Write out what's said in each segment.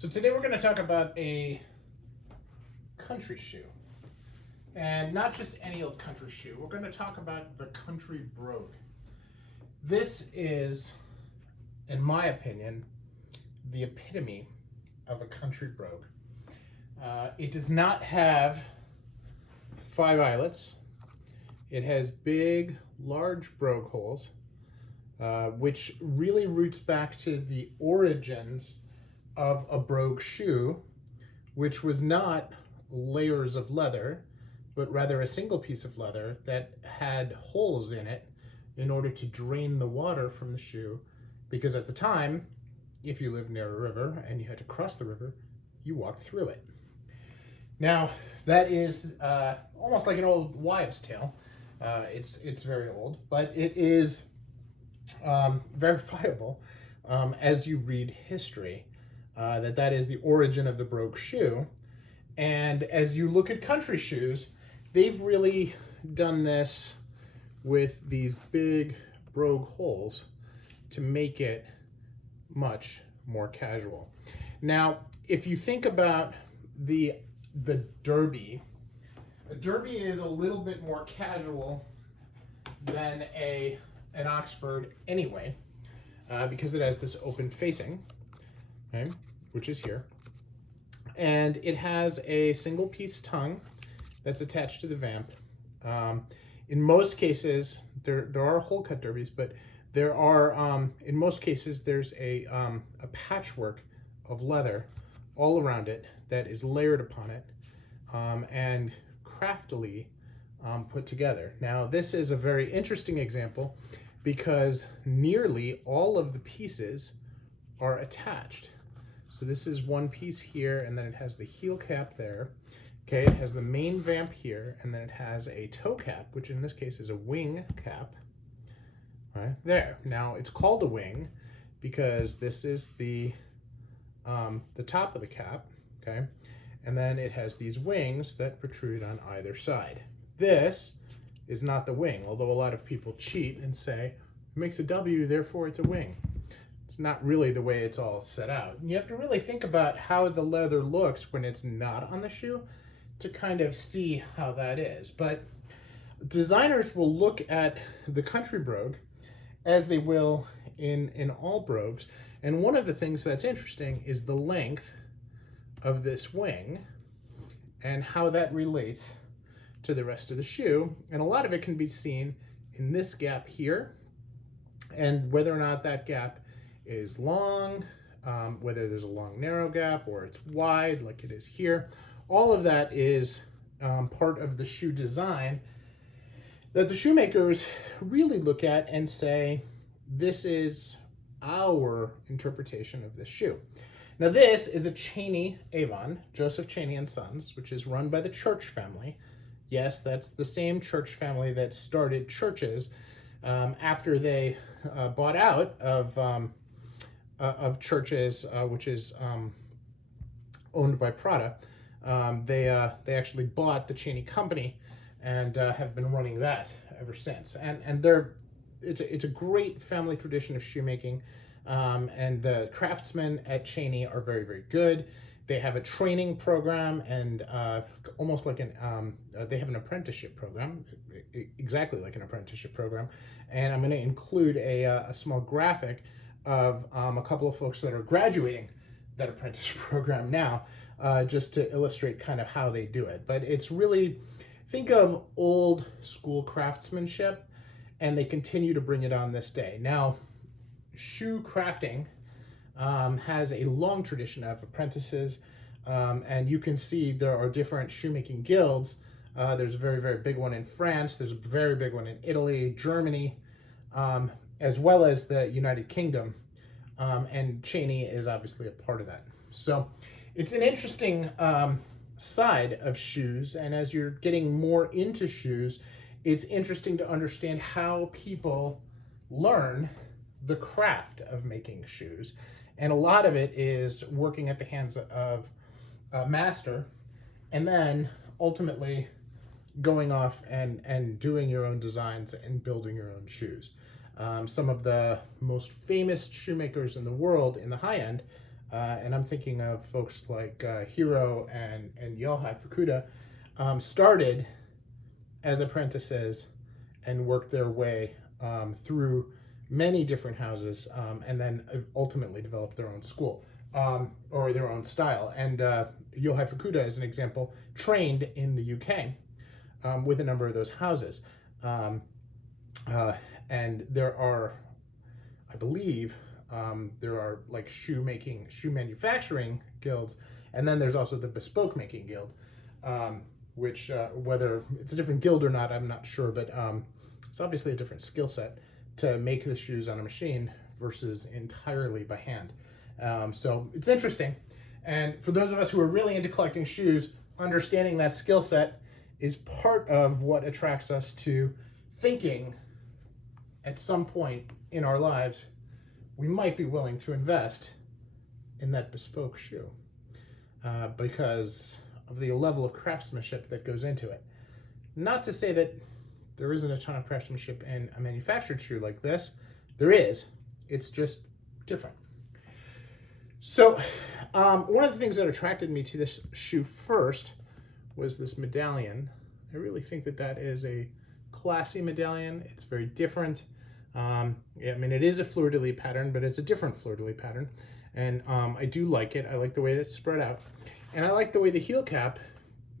So today we're going to talk about a country shoe. And not just any old country shoe. We're going to talk about the country brogue. This is, in my opinion, the epitome of a country brogue. It does not have 5 eyelets. It has big, large brogue holes, which really roots back to the origins of a brogue shoe, which was not layers of leather, but rather a single piece of leather that had holes in it in order to drain the water from the shoe, because at the time, if you lived near a river and you had to cross the river, you walked through it. Now, that is almost like an old wives' tale. It's very old, but it is verifiable as you read history, that is the origin of the brogue shoe. And as you look at country shoes, they've really done this with these big brogue holes to make it much more casual. Now, if you think about the derby, a derby is a little bit more casual than an Oxford anyway, because it has this open facing, okay, which is here. And it has a single piece tongue that's attached to the vamp. In most cases, there are hole cut derbies, but there are, in most cases, there's a patchwork of leather all around it that is layered upon it and craftily put together. Now, this is a very interesting example because nearly all of the pieces are attached. So this is one piece here, and then it has the heel cap there. Okay, it has the main vamp here, and then it has a toe cap, which in this case is a wing cap, right there. Now, it's called a wing because this is the top of the cap, okay? And then it has these wings that protrude on either side. This is not the wing, although a lot of people cheat and say, it makes a W, therefore it's a wing. It's not really the way it's all set out. And you have to really think about how the leather looks when it's not on the shoe to kind of see how that is. But designers will look at the country brogue as they will in all brogues. And one of the things that's interesting is the length of this wing and how that relates to the rest of the shoe. And a lot of it can be seen in this gap here, and whether or not that gap is long, whether there's a long narrow gap or it's wide like it is here. All of that is part of the shoe design that the shoemakers really look at and say, this is our interpretation of this shoe. Now, this is a Cheaney Avon, Joseph Cheaney and Sons, which is run by the Church family. Yes, that's the same Church family that started Churches after they bought out of Churches, which is owned by Prada. They actually bought the Cheaney company and have been running that ever since. And it's a great family tradition of shoemaking. And the craftsmen at Cheaney are very, very good. They have a training program and almost like they have an apprenticeship program, exactly like an apprenticeship program. And I'm going to include a small graphic of a couple of folks that are graduating that apprenticeship program now, just to illustrate kind of how they do it. But it's really, think of old school craftsmanship, and they continue to bring it on this day. Now, shoe crafting has a long tradition of apprentices, and you can see there are different shoemaking guilds. There's a very, very big one in France. There's a very big one in Italy, Germany, as well as the United Kingdom. And Cheaney is obviously a part of that. So it's an interesting side of shoes. And as you're getting more into shoes, it's interesting to understand how people learn the craft of making shoes. And a lot of it is working at the hands of a master, and then ultimately going off and doing your own designs and building your own shoes. Some of the most famous shoemakers in the world in the high end and I'm thinking of folks like Hiro and Yohei Fukuda, started as apprentices and worked their way through many different houses, and then ultimately developed their own school or their own style. And Yohei Fukuda, as an example, trained in the UK with a number of those houses. And there are, I believe, there are like shoe manufacturing guilds, and then there's also the bespoke making guild, which whether it's a different guild or not, I'm not sure, but it's obviously a different skill set to make the shoes on a machine versus entirely by hand. So it's interesting. And for those of us who are really into collecting shoes, understanding that skill set is part of what attracts us to thinking at some point in our lives we might be willing to invest in that bespoke shoe because of the level of craftsmanship that goes into it. Not to say that there isn't a ton of craftsmanship in a manufactured shoe like this. There is. It's just different. So one of the things that attracted me to this shoe first was this medallion. I really think that that is a classy medallion. It's very different. I mean, it is a fleur-de-lis pattern, but it's a different fleur-de-lis pattern. And I do like it. I like the way it's spread out. And I like the way the heel cap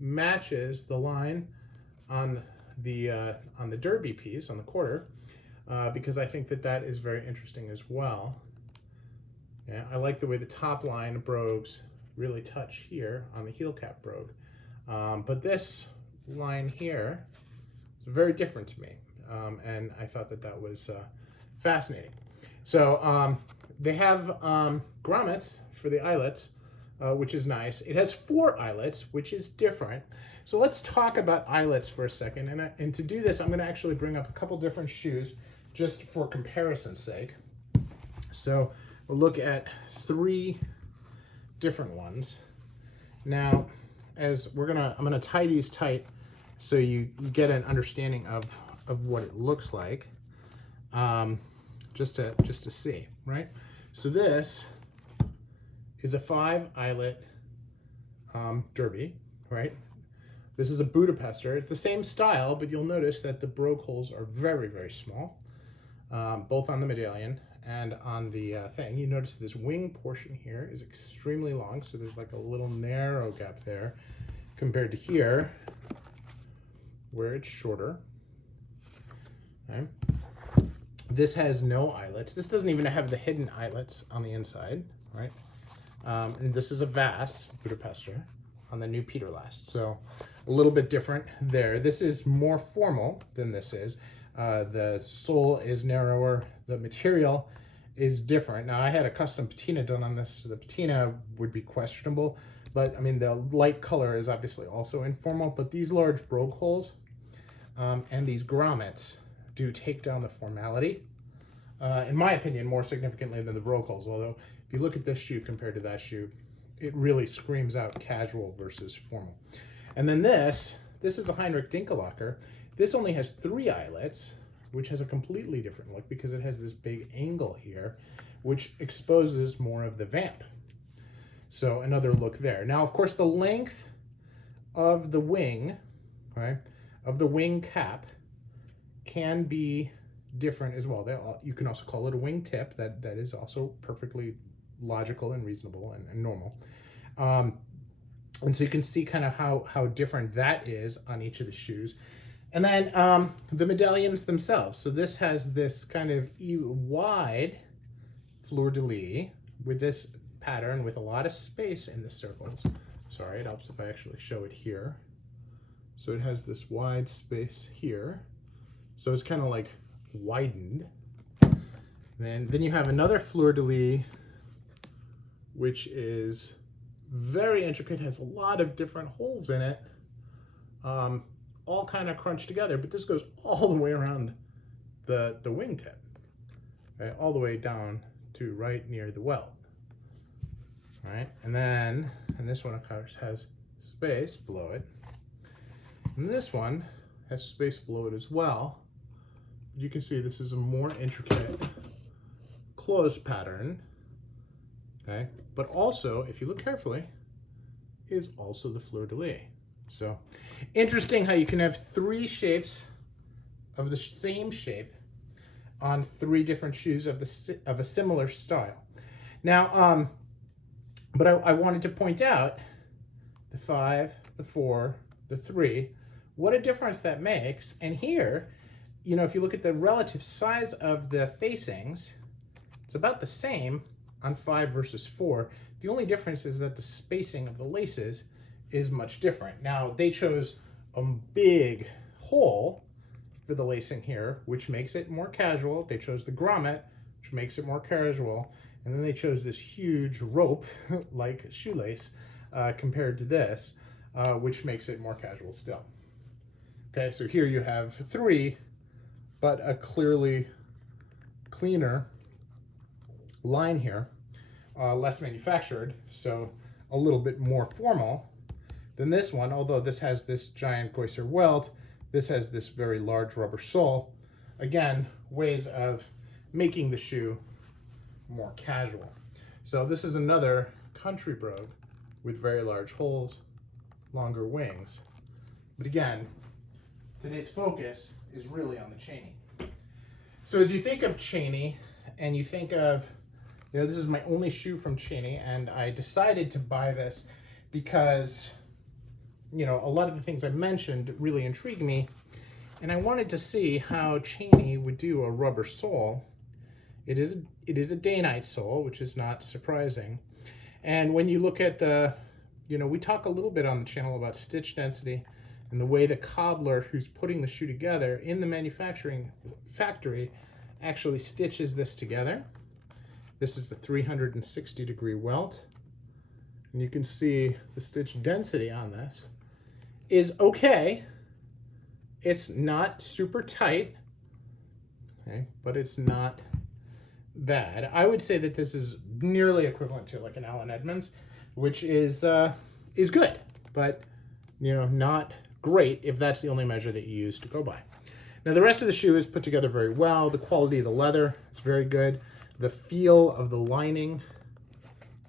matches the line on the derby piece, on the quarter, because I think that that is very interesting as well. Yeah, I like the way the top line brogues really touch here on the heel cap brogue. But this line here is very different to me. And I thought that that was fascinating. So they have grommets for the eyelets, which is nice. It has 4 eyelets, which is different. So let's talk about eyelets for a second. And to do this, I'm going to actually bring up a couple different shoes just for comparison's sake. So we'll look at 3 different ones. Now, as I'm gonna tie these tight so you get an understanding of what it looks like, just to see, right? So this is a 5 eyelet derby, right? This is a Budapester. It's the same style, but you'll notice that the brogue holes are very, very small, both on the medallion and on the thing. You notice this wing portion here is extremely long, so there's like a little narrow gap there compared to here, where it's shorter. Okay. This has no eyelets. This doesn't even have the hidden eyelets on the inside, right? And this is a Vass Budapester on the new Peter Last. So a little bit different there. This is more formal than this is. The sole is narrower. The material is different. Now, I had a custom patina done on this. So the patina would be questionable, but I mean, the light color is obviously also informal, but these large brogue holes and these grommets do take down the formality, in my opinion, more significantly than the brogue holes. Although, if you look at this shoe compared to that shoe, it really screams out casual versus formal. And then this is a Heinrich Dinkelacker. This only has 3 eyelets, which has a completely different look because it has this big angle here, which exposes more of the vamp. So another look there. Now, of course, the length of the wing, right, of the wing cap can be different as well. You can also call it a wing tip. That is also perfectly logical and reasonable and normal. And so you can see kind of how different that is on each of the shoes. And then the medallions themselves. So this has this kind of wide fleur-de-lis with this pattern with a lot of space in the circles. Sorry, it helps if I actually show it here. So it has this wide space here. So it's kind of like widened. Then you have another fleur-de-lis, which is very intricate, has a lot of different holes in it, all kind of crunched together, but this goes all the way around the wingtip, right, all the way down to right near the welt. All right, and this one, of course, has space below it, and this one has space below it as well. You can see this is a more intricate closed pattern. okay? But also, if you look carefully, is also the fleur-de-lis. So interesting how you can have 3 shapes of the same shape on 3 different shoes of a similar style. Now, but I wanted to point out the 5, the 4, the 3, what a difference that makes. And here, you know, if you look at the relative size of the facings, it's about the same on 5 versus 4. The only difference is that the spacing of the laces is much different. Now, they chose a big hole for the lacing here, which makes it more casual. They chose the grommet, which makes it more casual. And then they chose this huge rope, like shoelace, compared to this, which makes it more casual still. Okay, so here you have 3, but a clearly cleaner line here, less manufactured, so a little bit more formal than this one, although this has this giant goitre welt, this has this very large rubber sole. Again, ways of making the shoe more casual. So this is another country brogue with very large holes, longer wings. But again, today's focus is really on the Cheaney. So as you think of Cheaney, and you think of, you know, this is my only shoe from Cheaney, and I decided to buy this because, you know, a lot of the things I mentioned really intrigued me, and I wanted to see how Cheaney would do a rubber sole. It is a day-night sole, which is not surprising. And when you look at the, you know, we talk a little bit on the channel about stitch density and the way the cobbler who's putting the shoe together in the manufacturing factory actually stitches this together. This is the 360-degree welt. And you can see the stitch density on this is okay. It's not super tight, okay, but it's not bad. I would say that this is nearly equivalent to like an Allen Edmonds, which is good, but you know, not great if that's the only measure that you use to go by. Now the rest of the shoe is put together very well. The quality of the leather is very good. The feel of the lining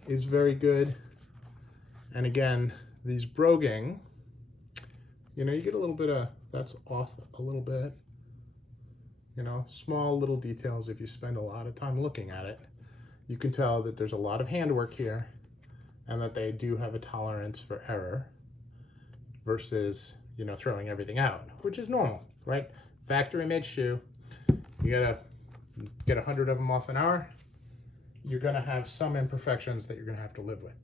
is very good. And again, these broguing, you know, you get a little bit of, that's off a little bit. You know, small little details. If you spend a lot of time looking at it, you can tell that there's a lot of handwork here and that they do have a tolerance for error versus, you know, throwing everything out, which is normal, right? Factory made shoe, you gotta get 100 of them off an hour, you're gonna have some imperfections that you're gonna have to live with.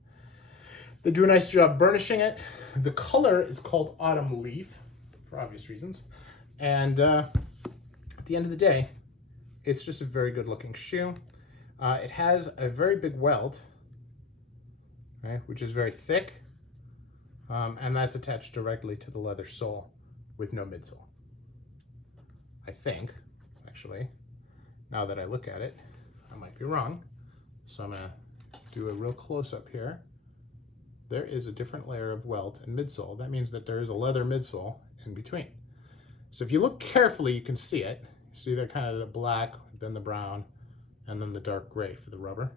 They do a nice job burnishing it. The color is called Autumn Leaf for obvious reasons. And at the end of the day, it's just a very good looking shoe. It has a very big welt, okay, which is very thick, and that's attached directly to the leather sole with no midsole. I think, actually, now that I look at it, I might be wrong. So I'm gonna do a real close-up here. There is a different layer of welt and midsole. That means that there is a leather midsole in between. So if you look carefully, you can see it. See that kind of the black, then the brown, and then the dark gray for the rubber.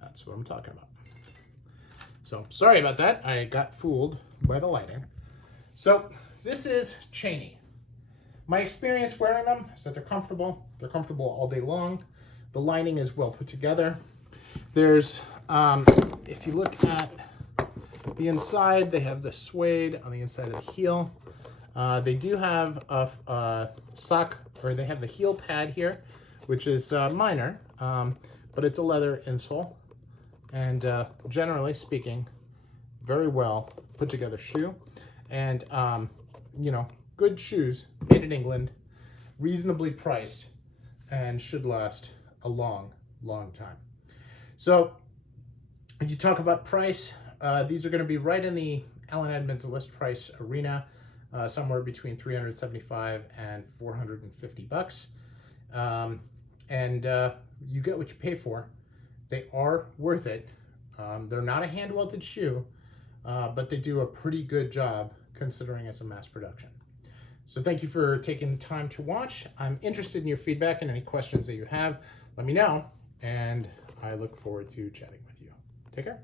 That's what I'm talking about. So sorry about that. I got fooled by the lighting. So this is Cheaney. My experience wearing them is that they're comfortable. They're comfortable all day long. The lining is well put together. There's, if you look at the inside, they have the suede on the inside of the heel. They do have a sock, or they have the heel pad here, which is minor, but it's a leather insole. And generally speaking, very well put together shoe. And, you know, good shoes, made in England, reasonably priced, and should last a long, long time. So, when you talk about price, these are going to be right in the Allen Edmonds list price arena, somewhere between $375 and $450. And you get what you pay for. They are worth it. They're not a hand-welted shoe, but they do a pretty good job considering it's a mass production. So thank you for taking the time to watch. I'm interested in your feedback and any questions that you have. Let me know, and I look forward to chatting with you. Take care.